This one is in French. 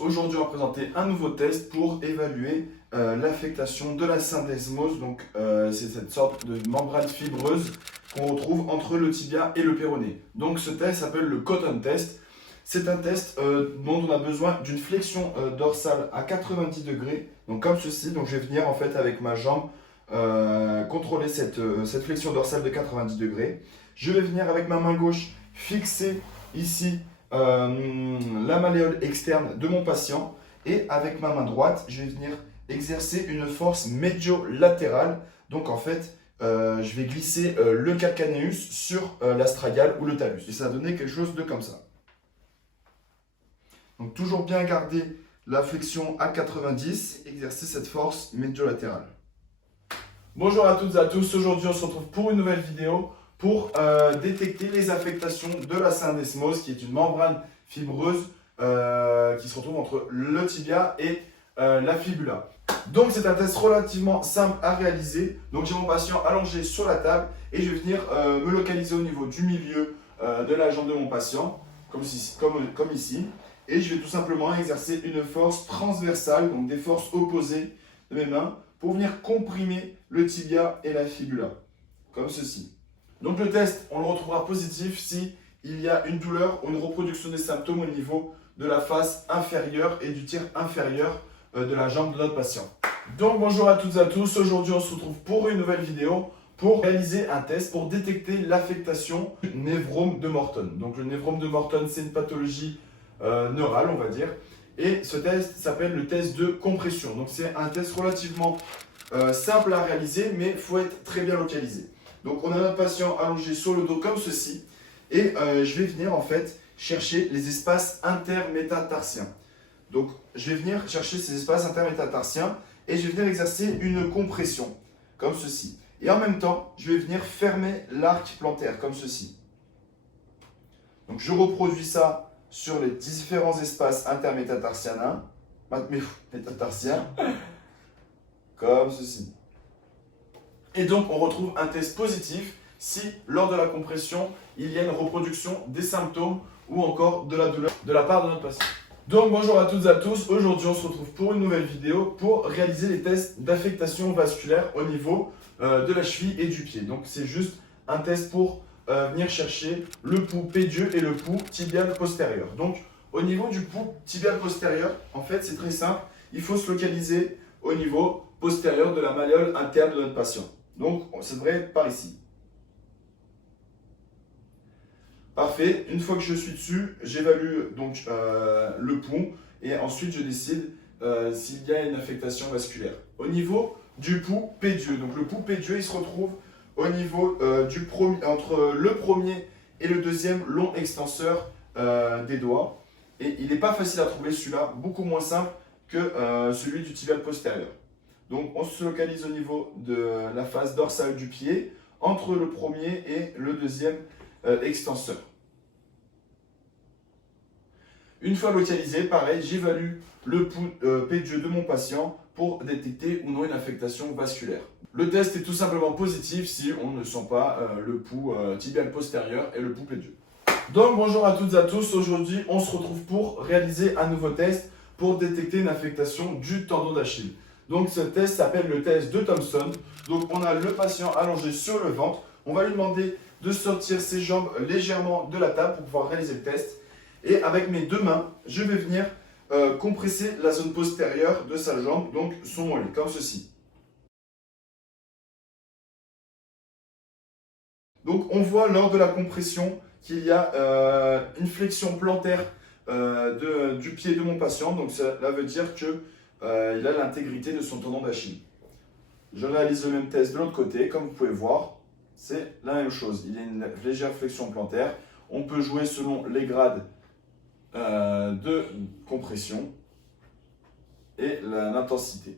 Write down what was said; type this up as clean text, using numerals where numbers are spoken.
aujourd'hui on va présenter un nouveau test pour évaluer l'affectation de la syndesmose. Donc c'est cette sorte de membrane fibreuse qu'on retrouve entre le tibia et le péroné. Donc ce test s'appelle le Cotton Test. C'est un test dont on a besoin d'une flexion dorsale à 90 degrés, donc comme ceci. Donc je vais venir en fait avec ma jambe contrôler cette flexion dorsale de 90 degrés. Je vais venir avec ma main gauche fixer ici la malléole externe de mon patient, et avec ma main droite, je vais venir exercer une force médio-latérale. Donc en fait, je vais glisser le calcaneus sur l'astragale ou le talus. Et ça va donner quelque chose de comme ça. Donc toujours bien garder la flexion à 90, exercer cette force médio-latérale. Bonjour à toutes et à tous, aujourd'hui on se retrouve pour une nouvelle vidéo pour détecter les affectations de la syndesmose, qui est une membrane fibreuse qui se retrouve entre le tibia et la fibula. Donc c'est un test relativement simple à réaliser. Donc j'ai mon patient allongé sur la table et je vais venir me localiser au niveau du milieu de la jambe de mon patient, comme ici. Et je vais tout simplement exercer une force transversale, donc des forces opposées de mes mains, pour venir comprimer le tibia et la fibula, comme ceci. Donc le test, on le retrouvera positif si il y a une douleur ou une reproduction des symptômes au niveau de la face inférieure et du tiers inférieur de la jambe de notre patient. Donc bonjour à toutes et à tous, aujourd'hui on se retrouve pour une nouvelle vidéo pour réaliser un test pour détecter l'affectation du névrome de Morton. Donc le névrome de Morton, c'est une pathologie neurale, on va dire. Et ce test s'appelle le test de compression. Donc c'est un test relativement simple à réaliser, mais il faut être très bien localisé. Donc on a notre patient allongé sur le dos comme ceci. Et je vais venir en fait chercher les espaces intermétatarsiens. Donc je vais venir chercher ces espaces intermétatarsiens et je vais venir exercer une compression, comme ceci. Et en même temps, je vais venir fermer l'arc plantaire, comme ceci. Donc je reproduis ça sur les différents espaces intermétatarsiens, comme ceci. Et donc on retrouve un test positif si lors de la compression, il y a une reproduction des symptômes ou encore de la douleur de la part de notre patient. Donc bonjour à toutes et à tous, aujourd'hui on se retrouve pour une nouvelle vidéo pour réaliser les tests d'affectation vasculaire au niveau de la cheville et du pied. Donc c'est juste un test pour venir chercher le pouls pédieux et le pouls tibial postérieur. Donc au niveau du pouls tibial postérieur, en fait c'est très simple, il faut se localiser au niveau postérieur de la malléole interne de notre patient. Donc c'est vrai par ici. Parfait, une fois que je suis dessus, j'évalue donc le pouls et ensuite je décide s'il y a une affectation vasculaire. Au niveau du pouls pédieux, donc le pouls pédieux il se retrouve au niveau entre le premier et le deuxième long extenseur des doigts. Et il n'est pas facile à trouver celui-là, beaucoup moins simple que celui du tibial postérieur. Donc on se localise au niveau de la face dorsale du pied, entre le premier et le deuxième extenseur. Une fois localisé, pareil, j'évalue le pouls pédieux de mon patient pour détecter ou non une affectation vasculaire. Le test est tout simplement positif si on ne sent pas le pouls tibial postérieur et le pouls pédieux. Donc bonjour à toutes et à tous, aujourd'hui on se retrouve pour réaliser un nouveau test pour détecter une affectation du tendon d'Achille. Donc ce test s'appelle le test de Thompson. Donc on a le patient allongé sur le ventre, on va lui demander de sortir ses jambes légèrement de la table pour pouvoir réaliser le test. Et avec mes deux mains, je vais venir compresser la zone postérieure de sa jambe, donc son mollet, comme ceci. Donc on voit lors de la compression qu'il y a une flexion plantaire du pied de mon patient. Donc cela veut dire qu'il a l'intégrité de son tendon d'Achille. Je réalise le même test de l'autre côté. Comme vous pouvez voir, c'est la même chose. Il y a une légère flexion plantaire. On peut jouer selon les grades de compression et l'intensité.